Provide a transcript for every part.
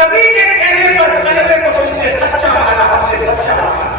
نبی کے کہنے پر کلمے کو تم نے سچا مانا، ہم سے سچا مانا.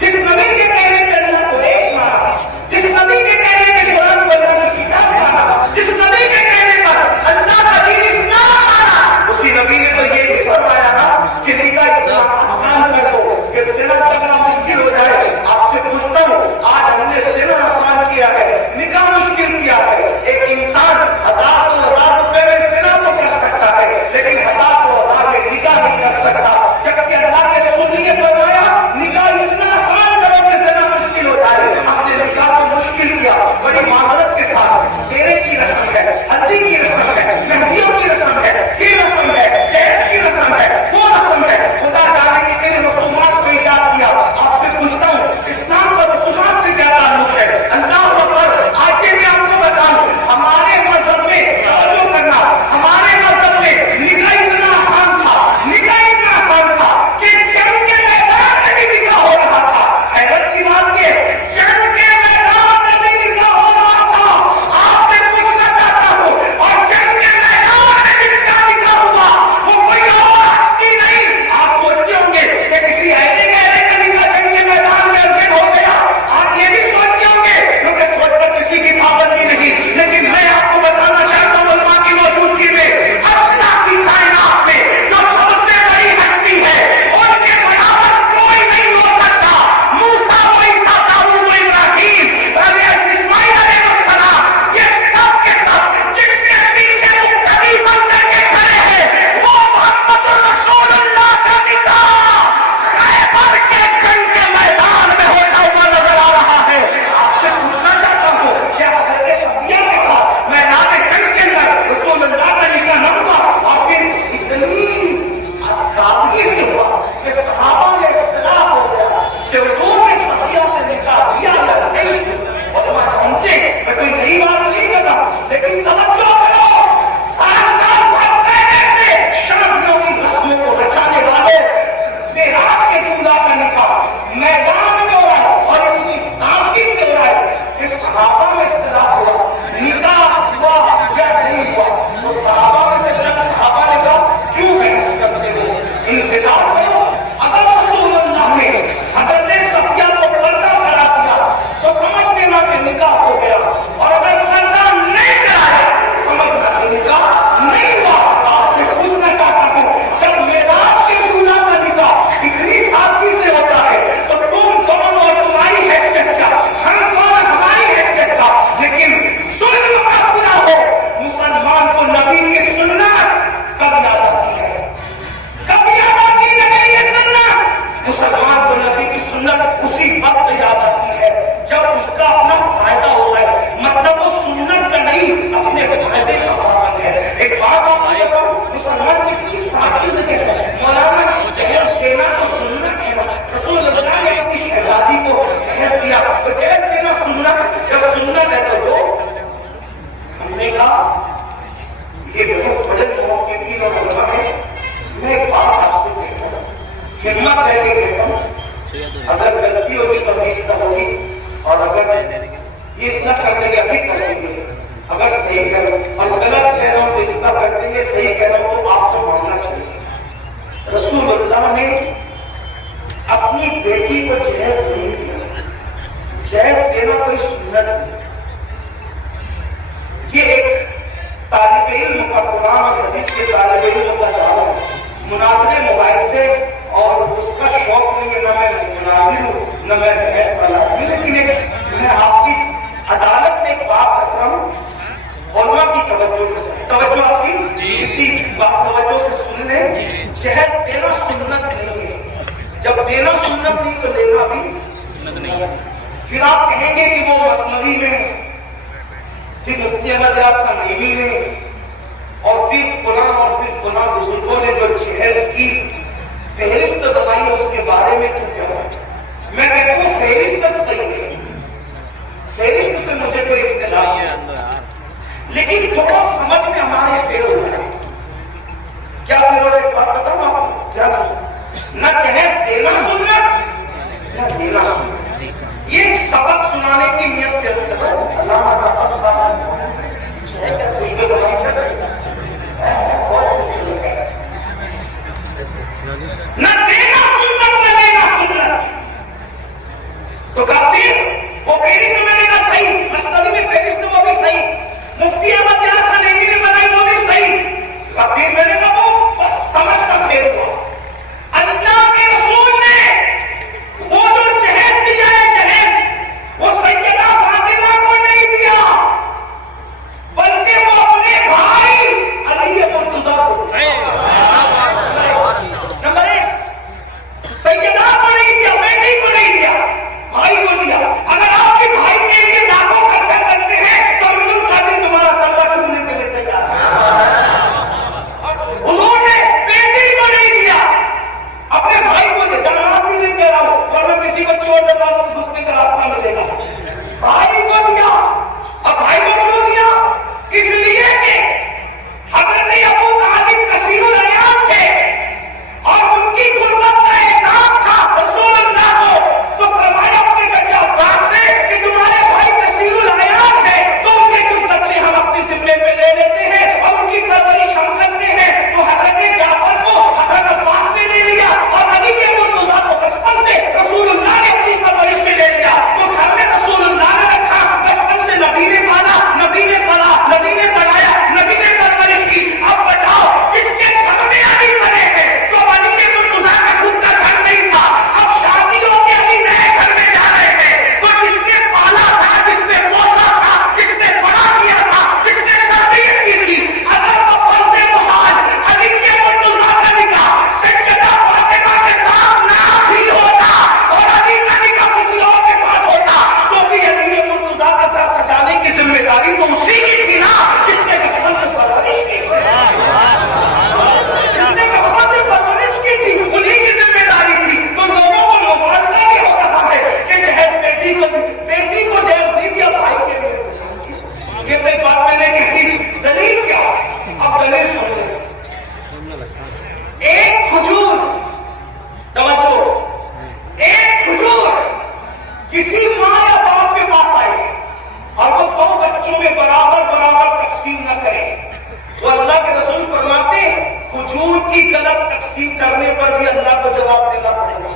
جس نبی کے کہنے پہ اللہ کو ایک مانا، جس نبی کے کہنے پہ قرآن کو اللہ کی کتاب مانا، جس نبی کے کہنے پر اللہ کا دین اسلام مانا، اسی نبی نے تو یہ بھی فرمایا نا کہ نکاح اتنا آسان کر دو کہ زنا کرنا مشکل ہو جائے. آپ سے پوچھتا ہوں، آج ہم نے زنا آسان کیا ہے، نکاح مشکل کیا ہے. ایک انسان 1000 روپے میں زنا تو کر سکتا ہے، لیکن 1000 میں نکاح نہیں کر سکتا. جبکہ اللہ کے رسول نے فرمایا نکاح اتنا آسان کرو کہ زنا مشکل ہو جائے. ہم سے نکاح کو مشکل کیا، بڑی معذرت کے ساتھ. شیرے کی رسم ہے، حجی کی رسم ہے، مہندیوں کی رسم ہے، یہ رسم ہے، جہیز کی رسم ہے، وہ رسم ہے. خدا جانے کی تیرے رسومات کو ایجاد کیا. آپ سے پوچھتا ہوں، اسلام کا رسومات سے کیا تعلق ہے؟ اللہ اکبر. آج میں آپ کو بتاؤں، ہمارے مذہب میں توجہ کرنا، ہمارے مذہب میں نکاح اتنا آسان تھا، نکاح اتنا آسان تھا کہ جنگ کے میدان میں بھی نکاح ہو رہا تھا. حیرت کی بات یہ، جنگ کے میدان میں بھی نکاح ہو رہا تھا. آپ سے پوچھنا چاہتا ہوں، اور جنگ کے میدان میں بھی نکاح ہوا، وہ کوئی اور ہستی نہیں. آپ سوچتے ہوں گے کہ کسی ایسے گہرے کا نکاح جنگ کے میدان میں ارجنٹ ہو گیا. آپ یہ بھی سوچتے ہوں گے، کیونکہ سوچ کر کسی کی پابندی نہیں. لیکن میں آپ کو بتانا چاہتا ہوں، علماء کی موجودگی میں اللہ کی کائنات میں جو سب سے بڑی ہستی ہے، ان کے برابر کوئی نہیں ہو سکتا. موسیٰ و عیسیٰ، داؤد و ابراہیم، اسماعیل علیہ السلام، یہ سب کے سب جس کے پیچھے مقتدی بن کر کے کھڑے ہیں، وہ محمد رسول اللہ کا نکاح خیبر کے جنگ کے میدان میں ہوتا ہوا نظر آ رہا ہے. آپ سے پوچھنا چاہتا ہوں، کیا حضرت صفیہ کے ساتھ میدان جنگ کے اندر رسول اللہ کا نکاح نہ ہوا؟ اور پھر اتنی سادگی سے ہوا کہ صحابہ میں اختلاف ہو گیا کہ حضور نے صفیہ سے نکاح کیا یا نہیں. اور تم جانتے، میں کوئی نئی بات نہیں کر رہا، لیکن توجہ کرو، 7 سال پہلے سے شادیوں کی رسموں کو بچانے والے معراج کے دولہا کا نکاح میدان میں ہو رہا ہے اور اتنی سادگی سے ہو رہا ہے کہ صحابہ میں اختلاف ہوا نکاح ہوا یا نہیں ہوا. تو صحابہ میں سے جب صحابہ نے کہا کیوں بحث کرتے ہو، انتظار کرو. اگر رسول اللہ نے حضرت صفیہ کو پردہ کرا دیا تو سمجھ لینا کہ نکاح ہو گیا، اور اگر پردہ نہیں کرایا سمجھنا کہ نکاح نہیں ہوا. آپ سے پوچھنا چاہتا ہوں، جب معراج کے دولہا کا نکاح اتنی سادگی سے ہوتا ہے تو تم کون اور تمہاری حیثیت کیا، ہم کون ہماری حیثیت کا. لیکن ظلم کا پورا ہو، مسلمان کو نبی کی سنت کب یاد آتی ہے، کب یاد آتی ہے نبی کی سنت؟ مسلمان کو نبی کی سنت اسی وقت یاد آتی ہے جب اس کا اپنا فائدہ ہوتا ہے. مطلب وہ سنت کا نہیں، اپنے فائدے کا پابند ہے. ایک بات آپ کو بتاؤں، مسلمان کتنی سادگی سے کہتے ہیں مولانا جہیز دینا تو سنت ہے. رسول اللہ نے اپنی شہزادی کو جہیز دیا، تو جہیز دینا سنت، جب سنت ہے تو جو ہم نے کہا یہ بہت بڑے محققین اور علماء ہیں. میں ایک بات آپ سے کہتا ہوں، ہمت کر کے کہتا ہوں، اگر غلطی ہوگی تو اصلاح ہوگی، اور اگر یہ اصلاح کر دیں گے ابھی کریں گے، اگر صحیح کرو اور غلط کہہ رہا ہوں تو اصلاح کر دیں گے، صحیح کہہ رہا ہوں تو آپ کو ماننا چاہیے. رسول اللہ نے اپنی بیٹی کو جہیز نہیں دیا. جہیز دینا کوئی سنت نہیں. یہ ایک طالب علم کا قرآن اور حدیث کے طالب علم کا جانا ہے. مناظرے موبائل سے اور اس کا شوق نہیں ہے، نہ میں مناظر ہوں نہ میں بحث والا ہوں. لیکن میں آپ کی عدالت میں ایک بات کر رہا ہوں، علماء کی توجہ آپ کی اسی بات توجہ سے سن لیں. جہیز دینا سنت نہیں ہے. جب دینا سنت نہیں تو لینا بھی سنت نہیں ہے. پھر آپ کہیں گے کہ وہ مثنوی میں، پھر مفتی احمد یاد کا نیمی نے، اور پھر فلاں بزرگوں نے جو جہیز کی فہرست بنائی اس کے بارے میں کیوں کہہ رہا ہوں. میں کہتا ہوں فہرست صحیح ہے، فہرست سے مجھے کوئی اختلاف ہے، لیکن تھوڑا سمجھ میں ہمارے فیل ہو رہا ہے. کیا فیل ہو رہا ہے؟ ایک بات بتاؤں آپ کو، کیا نہ جہیز دینا سنت نہ دینا سنت. یہ ایک سبق سنانے کی نیت سے تقدیر میرے بابو بس سمجھ کر پھیر ہوا. اللہ کے رسول نے وہ جو جہیز دیا ہے جہیز وہ سیدہ فاطمہ کو نہیں دیا بلکہ وہ اپنے بھائی علی مرتضیٰ کو. نمبر 1 سیدہ کو نہیں دیا, بیٹی کو نہیں دیا, بھائی کو دیا. اگر آپ کے بھائی کے لیے لاکھوں خرچہ کرتے ہیں تو عبد القادر تمہارا تلوا چھوڑنے کے لیے تیار ہے. انہوں نے بیٹی کو نہیں دیا, اپنے بھائی کو دیا. جناب بھی نہیں کہہ رہا ہوں ورنہ کسی کو چھوڑ دیتا تو گھسنے کا راستہ ملے گا. بھائی کو دیا. اب بھائی کو کیوں دیا؟ اس لیے کہ حضرت ابو طالب کثیر العیان تھے اور ان کی غربت کا احساس تھا رسول اللہ کو, تو فرمایا اپنے بچے عباس سے کہ تمہارے بھائی کثیر العیان ہے تو ان کے کچھ بچے ہم اپنے ذمے پہ لے لیتے ہیں اور ان کی پرورش ہم کرتے ہیں. تو حضرت جعفر کو حضرت عباس نے لے لیا اور علی مرتضیٰ کو بچپن سے رسول اللہ نے اپنی پرورش میں لے لیا. تو گھر میں رسول اللہ نے رکھا, بچپن سے نبی نے پالا, نبی نے پڑھا, نبی نے پڑھایا, نبی نے پرورش کی. اب بتاؤ جس کے گھر میں علی بنے ہیں تو علی مرتضیٰ کا خود کا گھر نہیں تھا, اب شادیوں کے علی نئے گھر میں جا رہے ہیں. تو جس نے پالا تھا, جس نے پوسا تھا, جس نے بڑا کیا تھا, جس نے تربیت کی تھی, اگر وہ فرض محال علی مرتضیٰ کا نکاح سیدہ فاطمہ کے ساتھ نہ بھی ہوتا اور علی کا نکاح کسی اور کے ساتھ ہوتا تو بھی علی مرتضیٰ کا گھر سجانے کی ذمہ داری تو اسی کی تھی نا جس نے بچپن سے پرورش کی تھی. جس نے بچپن سے پرورش کی تھی انہیں کی ذمہ داری تھی. تو لوگوں کو مبارکہ یہ ہو رہا ہے کہ جہیز بیٹی کو جہیز نہیں دیا, بھائی کے لیے. یہ کوئی بات میں نے کہی, دلیل کیا؟ اب دلیل سن لیں. ایک کھجور, توجہ, ایک کھجور کسی ماں یا باپ کے پاس آئے اور وہ 2 بچوں میں برابر تقسیم نہ کرے تو اللہ کے رسول فرماتے کھجور کی غلط تقسیم کرنے پر بھی اللہ کو جواب دینا پڑے گا.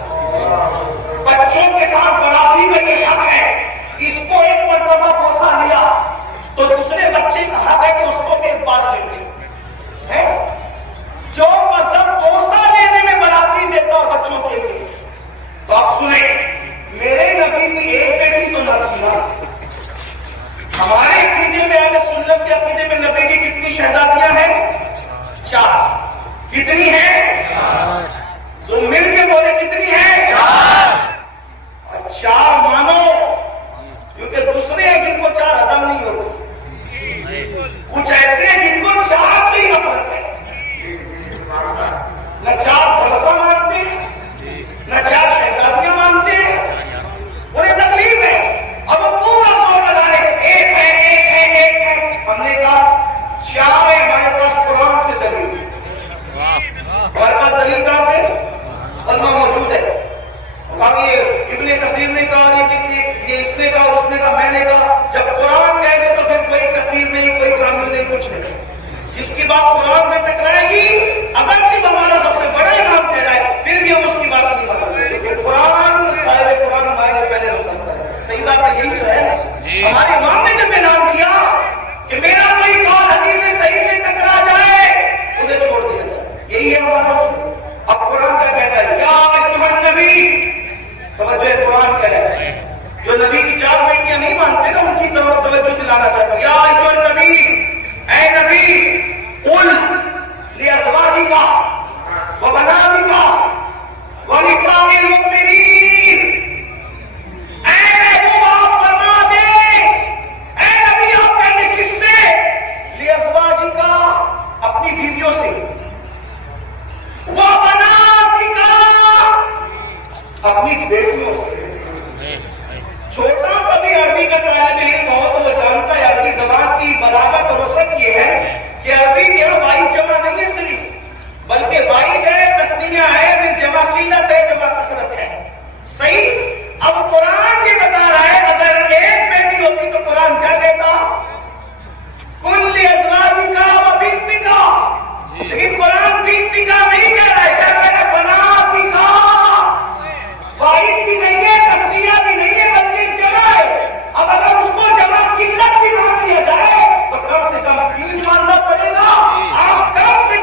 بچوں کے ساتھ برابری کا یہ حق ہے. اس کو ایک مرتبہ بوسا لیا تو دوسرے بچے کا حق ہے کہ اس کو ایک بار لے لے. جو مذہب بوسا لینے میں برابری دیتا اور بچوں کے لیے, تو آپ سنیں میرے نبی کی ایک بیٹی تو نہ تھی. ہمارے عقیدے میں اہل سنت کے عقیدے میں نبی کی کتنی شہزادیاں ہیں؟ 4. کتنی ہیں؟ 4. تو مل کے بولے کتنی ہیں؟ 4. 4 مانو کیونکہ دوسرے ہیں جن کو 4 ہزم نہیں ہوتے, کچھ ایسے ہیں جن کو 4 سے ہی نفرت ہے. نہ 4 خلفاء مانتے, نہ 4 شہزادیاں مانتے, انہیں تکلیف ہے. اب وہ پورا زور لگا رہے ایک ہے. ہم نے کہا 4 ہے ہمارے پاس قرآن سے دلیل, ہمارے پاس دلیل کہاں سے؟ علماء موجود ہے. یہ ابن کثیر نے کہا, یہ اس نے کہا, اس نے کہا, میں نے کہا. جب قرآن کہہ دے تو پھر کوئی کثیر نہیں, کوئی کامل نہیں, کچھ نہیں. جس کی بات قرآن سے ٹکرائے گی اگر صرف ہمارا سب سے بڑا امام کہہ رہا ہے پھر بھی ہم اس کی بات نہیں مانیں گے. لیکن قرآن صاحب قرآن ہمارے لیے پہلے ہوتا ہے. صحیح بات ہے, یہی تو ہے. ہمارے امام نے جب اعلان کیا کہ میرا کوئی قول حدیث صحیح سے ٹکرا جائے اسے چھوڑ دیا جائے, یہی ہے ہمارا. اب قرآن کیا کہتا ہے؟ یا ایھا النبی, توجہ قرآن کہہ رہا ہے. جو نبی کی 4 بیٹیاں نہیں مانتے نا ان کی طرف توجہ دلانا چاہتا ہوں. یا ایھا النبی, اے نبی, قل لازواجک وبناتک ونساء المؤمنین, اے محبوب آپ فرما دے, اے نبی آپ کہتے کس سے؟ لازواجک, اپنی بیویوں سے, وبناتک, اپنی بیٹیوں سے. چھوٹا سا بھی عربی کا طالب علم ہو تو وہ جانتا ہے عربی زبان کی بلاغت اور وسعت یہ ہے کہ عربی کے یہاں واحد جمع نہیں ہے صرف, بلکہ واحد ہے, تسنیہ ہے, پھر جمع قلت ہے, جمع کثرت ہے. صحیح. اب قرآن یہ بتا رہا ہے اگر ایک بیٹی ہوتی تو قرآن کیا کہتا؟ کل ازواجک وبنتک. لیکن قرآن بنتک نہیں کہہ رہا ہے, کیا کہہ رہا ہے؟ بناتک. واحد بھی نہیں ہے, تسنیہ بھی نہیں ہے, بلکہ جمع ہے. اب اگر اس کو جمع قلت بھی مان لیا جائے تو کم سے کم 3 ماننا پڑے گا. آپ کم سے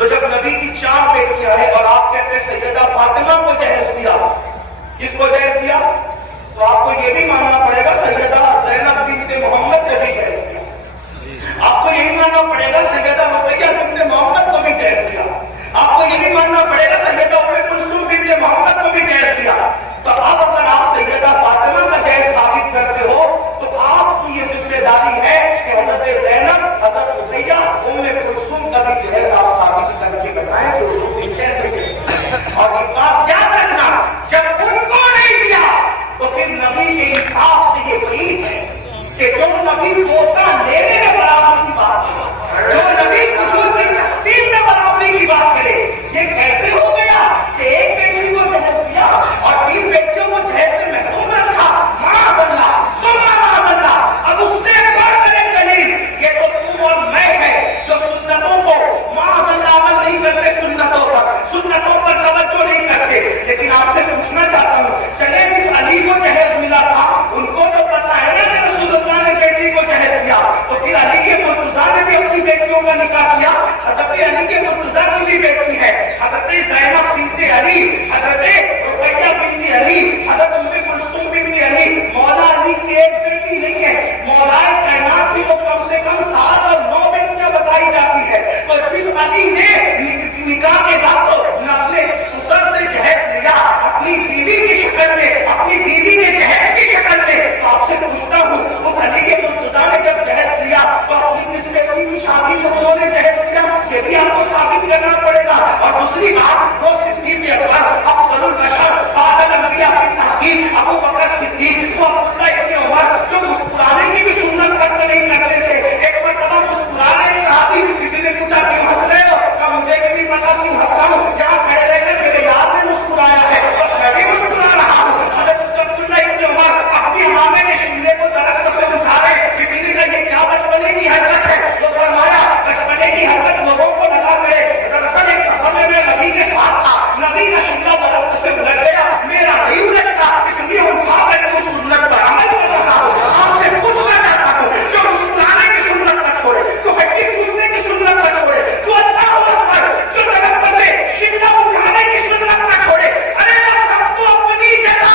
تو جب نبی کی 4 بیٹیاں ہیں اور آپ کہتے ہیں سیدہ فاطمہ کو جہیز دیا، کس کو جہیز دیا؟ تو آپ کو یہ بھی ماننا پڑے گا سیدہ زینب بنت محمد کو بھی جہیز دیا، آپ کو یہ بھی ماننا پڑے گا سیدہ رقیہ بنت محمد کو بھی جہیز دیا، آپ کو یہ بھی ماننا پڑے گا سیدہ ام کلثوم بنت محمد کو بھی جہیز دیا۔ تو اب اگر آپ سیدہ فاطمہ کا جہیز ثابت کرتے ہو تو آپ کی یہ ذمہ داری ہے کہ حضرت زینب، حضرت رقیہ، ام کلثوم کا بھی جہیز آپ ثابت کر کے بتائیں کہ وہ کیسے جہیز۔ اور یہ بات یاد رکھنا، جب ان کو نہیں دیا تو پھر نبی کے انصاف سے یہ بعید ہے کہ جو نبی بوسہ لینے میں برابری کی بات کرے، جو نبی کھجور کی تقسیم میں برابری کی بات کرے، یہ کیسے ہو گیا کہ ایک بیٹی کو جہیز دیا اور 3 بیٹیوں کو جہیز سے محروم رکھا؟ معاذ اللہ ثم معاذ اللہ۔ اب اس سے بڑھ کر ایک دلیل یہ تو تم اور میں ہے جو سنتوں کو معاذ اللہ عمل نہیں کرتے، سنتوں پر توجہ نہیں کرتے۔ لیکن آپ سے پوچھنا چاہتا ہوں، چلے جس علی کو جہیز ملا تھا ان کو تو پتا ہے نا کہ رسول اللہ نے بیٹی کو جہیز دیا، تو پھر علی کے مرتضیٰ نے بھی اپنی بیٹیوں کا نکاح کیا۔ حضرت علی کے مرتضیٰ کی بھی بیٹی ہے، حضرت زینب بنت علی، حضرت رقیہ بنت علی، حضرت ام کلثوم بنت علی۔ مولا علی کی ایک بیٹی نہیں ہے، مولا کائنات کی وہ کم سے کم 7 اور 9 بیٹیاں بتائی جاتی ہے۔ تو جس علی نے نکاح کے بعد تو اپنے سسر سے جہیز لیا اپنی بیوی کی شکل میں، اپنی بیوی کے جہیز کی شکل میں، تو آپ سے پوچھتا ہوں اس علی کے مرتضیٰ نے جب جہیز لیا تو اپنی کس بیٹی کی شادی میں انہوں نے جہیز لیا؟ یہ بھی آپ کو ثابت کرنا پڑے گا۔ اور دوسری بات، وہ صدیق اکبر افضل البشر بعد الانبیاء کی تحقیق ابو بکر صدیق، وہ عبداللہ ابن عمر جو مسکرانے کی بھی سنت ترک نہیں کرتے تھے۔ ایک مرتبہ مسکرانے ایک صحابی، کسی نے پوچھا کیوں ہنس رہے ہو؟ کہا مجھے بھی نہیں پتا کیوں ہنس رہا ہوں، یہاں کھڑے رہ کر میرے یاد نے مسکرایا ہے بس میں بھی مسکرا رہا ہوں۔ حضرت عبداللہ ابن عمر اپنی مامے کے شملے کو درخت سے اچھالے، کسی نے کہا یہ کیا بچپنے کی حرکت ہے؟ تو فرمایا بچپنے کی حرکت لوگوں کو لگا کرے، دراصل ایک سفر میں نبی کے ساتھ تھا، نبی کا شملہ درخت سے الٹ گیا، میرا نہیں الجھتا، اس لیے اٹھا کر کے اس سنت پر عمل کر رہا ہوں۔ آپ سے پوچھنا چاہتا ہوں، جو مسکرانے کی سنت نہ چھوڑے، جو ہڈی چوسنے کی سنت نہ چھوڑے، جو اللہ اکبر، جو درخت سے شملہ اٹھانے کی سنت نہ چھوڑے، ارے وہ سب تو اپنی جگہ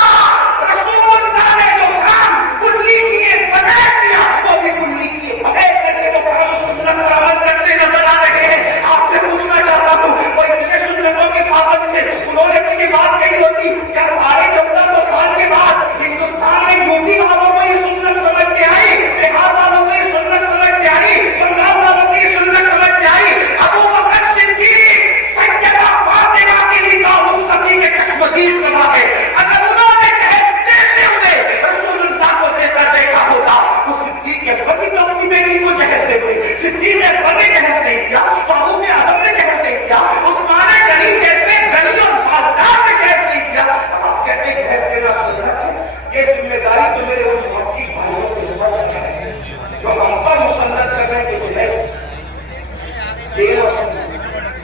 رسول اللہ نے جو کام کلی کیے بغیر کیا، وہ بھی کلی کیے بغیر کرنے کو کام سنت پر عمل کرتے نظر آ رہے ہیں۔ آپ سے پوچھنا چاہتا ہوں، وہ اتنے سنتوں کے پابند تھے، انہوں نے تو یہ بات کہی ہوتی کیا سارے 1400 سال کے بعد ہندوستان میں یوپی والوں کو یہ سنت سمجھ کے آئی، بہار والوں کو یہ سنت سمجھ کے آئی، بنگال والوں کو یہ سنت سمجھ کے آئی؟ ابو بکر صدیق سیدہ فاطمہ کے نکاح رخصتی کے کشمکش بنا ہے، اگر انہوں نے جہیز دیتے ہوئے رسول اللہ کو دیتا دیکھا ہوتا تو صدیق اکبر بھی تو اپنی بیٹی کو جہیز دیتے، صدیق اکبر نے جہیز نہیں دیا، فاروق اعظم نے جہیز نہیں دیا، عثمان غنی جیسے غنی اور مالدار نے جہیز نہیں دیا۔ آپ کہتے ہیں جہیز دینا سنت ہے، یہ ذمہ داری تو میرے ان بھٹی بھائیوں کی سمجھ ہے جو ہم پر مسلط کر رہے ہیں کہ